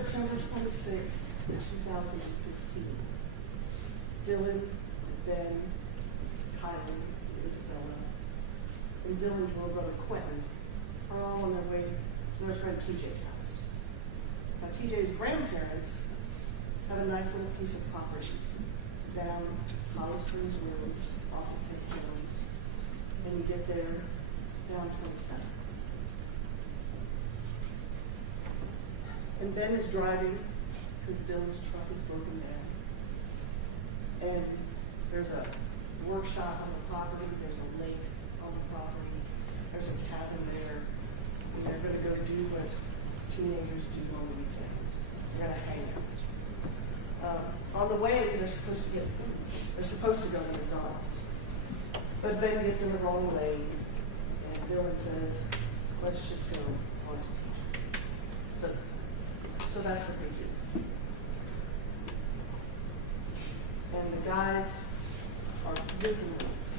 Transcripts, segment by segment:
September 26th, 2015. Dylan, Ben, Kylie, Isabella, and Dylan's little brother Quentin are all on their way to their friend TJ's house. Now TJ's grandparents have a nice little piece of property down Holly Springs Road off of Cape Jones, and you get there down 27th. And Ben is driving because Dylan's truck is broken down. And there's a workshop on the property, there's a lake on the property, there's a cabin there, and they're going to go do what teenagers do on the weekends. They're going to hang out. On the way, they're supposed to get food. They're supposed to go to McDonald's. But Ben gets in the wrong lane, and Dylan says, let's just go on to teachers. So that's what they do. And the guys are drinking drinks,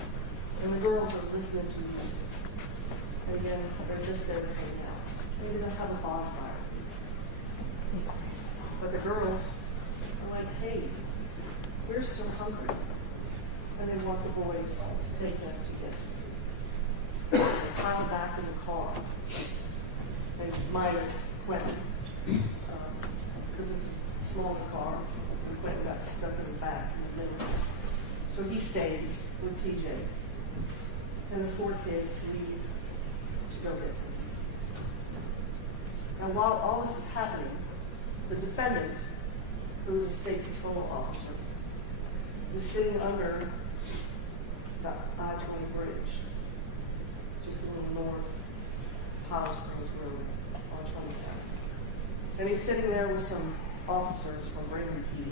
and the girls are listening to music. And again, they're just there to hang out. Maybe they'll have a bonfire. But the girls are like, hey, we're still hungry. And they want the boys to take them to get some food. They pile back in the car. And minus Quentin. Because it's a smaller car, and Quentin got stuck in the back in the middle. So he stays with TJ. And the four kids leave to go get some. Now while all this is happening, the defendant, who is a state patrol officer, is sitting under the I-20 bridge, just a little north of Holly Springs Road on 27th. And he's sitting there with some officers from Raymond PD.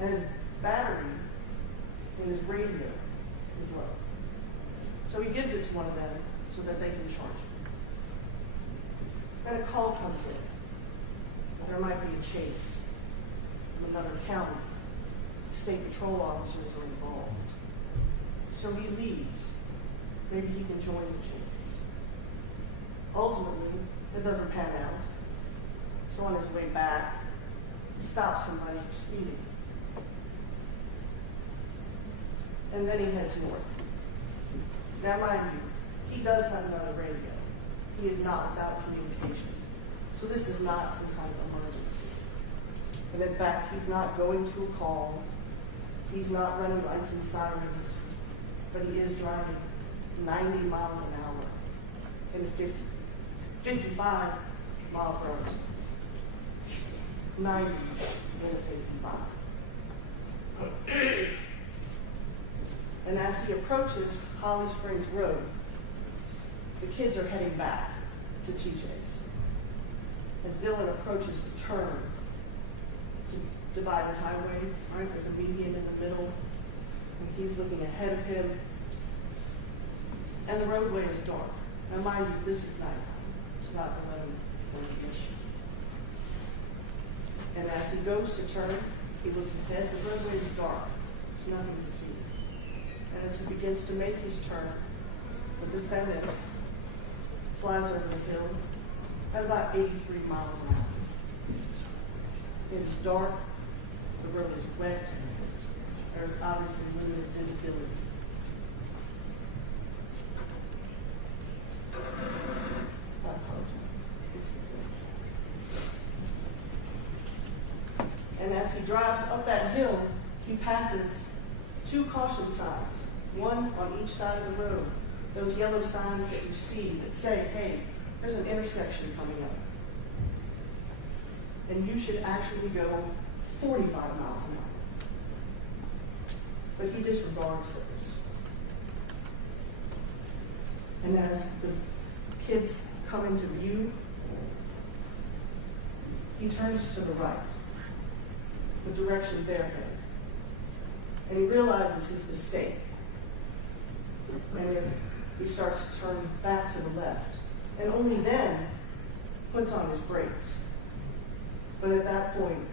And his battery in his radio is low. So he gives it to one of them so that they can charge it. And a call comes in. There might be a chase from another county. State patrol officers are involved. So he leaves. Maybe he can join the chase. Ultimately, it doesn't pan out. So on his way back, he stops somebody for speeding. And then he heads north. Now mind you, he does have another radio. He is not without communication. So this is not some kind of emergency. And in fact, he's not going to a call. He's not running lights and sirens. But he is driving 90 miles an hour in 55 mile per hour. 90 in 55. And as he approaches Holly Springs Road, the kids are heading back to TJ's. And Dylan approaches the turn. It's a divided highway, right? There's a median in the middle. And he's looking ahead of him. And the roadway is dark. Now mind you, this is nighttime. It's not 11:40-ish. And as he goes to turn, he looks ahead. The roadway is dark. There's nothing to see. And as he begins to make his turn, the defendant flies over the hill at about 83 miles an hour. It's dark. The road is wet. There's obviously limited visibility. And as he drives up that hill, he passes two caution signs, one on each side of the road. Those yellow signs that you see that say, hey, there's an intersection coming up. And you should actually go 45 miles an hour. But he disregards those. And as the kids come into view, he turns to the right, the direction they're headed. And he realizes his mistake. And he starts to turn back to the left. And only then puts on his brakes. But at that point,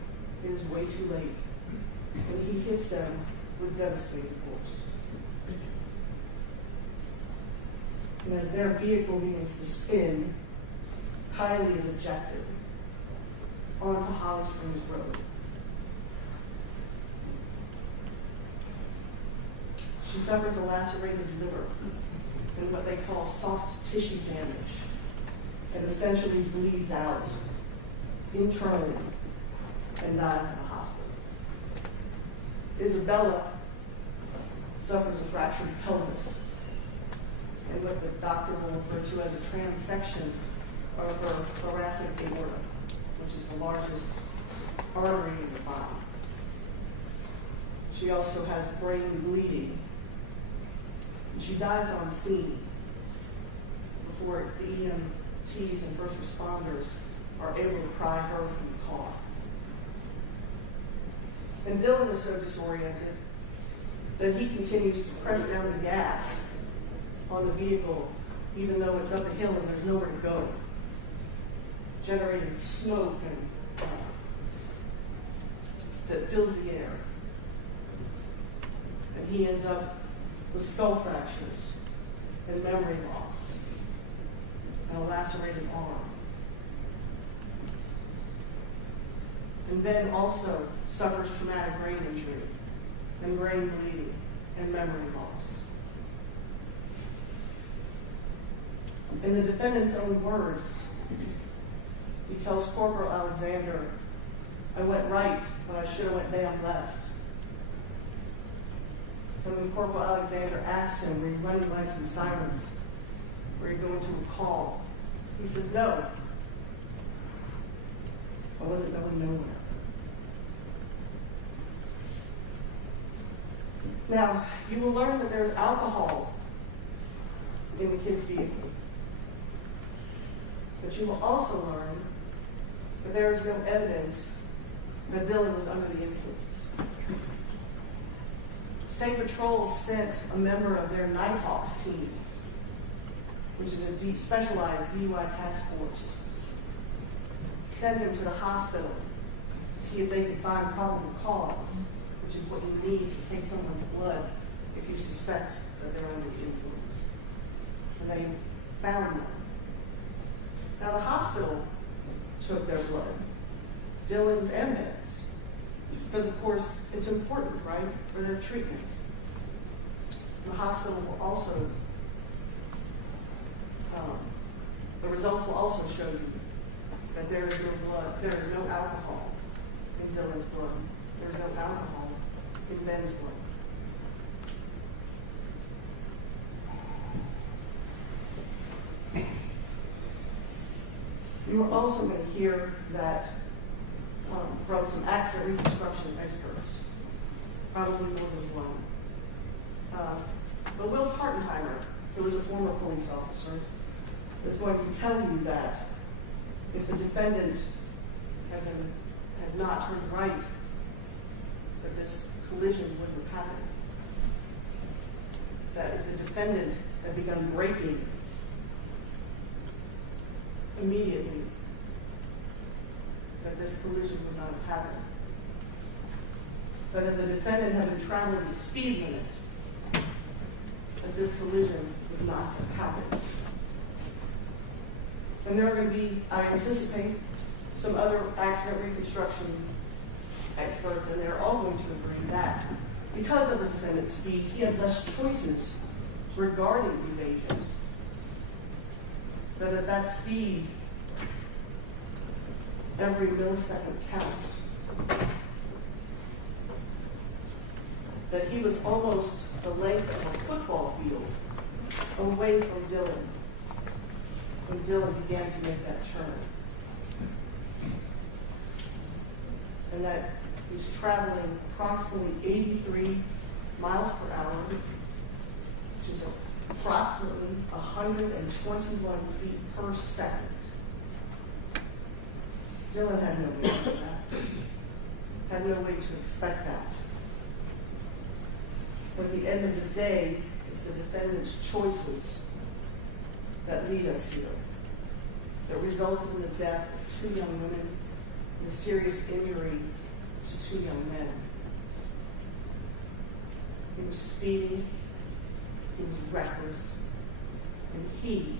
it is way too late. And he hits them with devastating force. And as their vehicle begins to spin, Kylie is ejected onto Holly Springs Road. She suffers a lacerated liver and what they call soft tissue damage, and essentially bleeds out internally and dies in the hospital. Isabella suffers a fractured pelvis and what the doctor will refer to as a transection of her thoracic aorta, which is the largest artery in the body. She also has brain bleeding. And she dies on scene before the EMTs and first responders are able to pry her from the car. And Dylan is so disoriented that he continues to press down the gas on the vehicle, even though it's up a hill and there's nowhere to go, generating smoke and that fills the air. And he ends up with skull fractures and memory loss and a lacerated arm. And Ben also suffers traumatic brain injury and brain bleeding and memory loss. In the defendant's own words, he tells Corporal Alexander, "I went right, but I should have went damn left." And when Corporal Alexander asks him, "Were you running lights and sirens? Were you going to a call?" He says, "No. I wasn't going nowhere." Now, you will learn that there's alcohol in the kid's vehicle. But you will also learn that there is no evidence that Dylan was under the influence. State Patrol sent a member of their Nighthawks team, which is a specialized DUI task force, sent him to the hospital to see if they could find probable cause, which is what you need to take someone's blood if you suspect that they're under the influence. And they found none. Now the hospital took their blood, Dylan's and Ben's, because of course it's important, right, for their treatment. The hospital will also, the results will also show you that there is no blood, there is no alcohol in Dylan's blood. There's no alcohol in Ben's blood. You are also going to hear that from some accident reconstruction experts, probably more than one. But Will Hartenheimer, who was a former police officer, is going to tell you that if the defendant had not turned right, that this collision wouldn't have happened. That if the defendant had begun braking immediately, that this collision would not have happened. But if the defendant had been traveling the speed limit, that this collision would not have happened. And there are going to be, I anticipate, some other accident reconstruction experts, and they're all going to agree that because of the defendant's speed, he had less choices regarding evasion. That at that speed, every millisecond counts. That he was almost the length of a football field away from Dylan when Dylan began to make that turn. And that he's traveling approximately 83 miles per hour, which is approximately 121 feet per second. Dylan had no way to do that. Had no way to expect that. But at the end of the day, it's the defendant's choices that lead us here, that resulted in the death of 2 young women and a serious injury to 2 young men. He was speeding, he was reckless, and he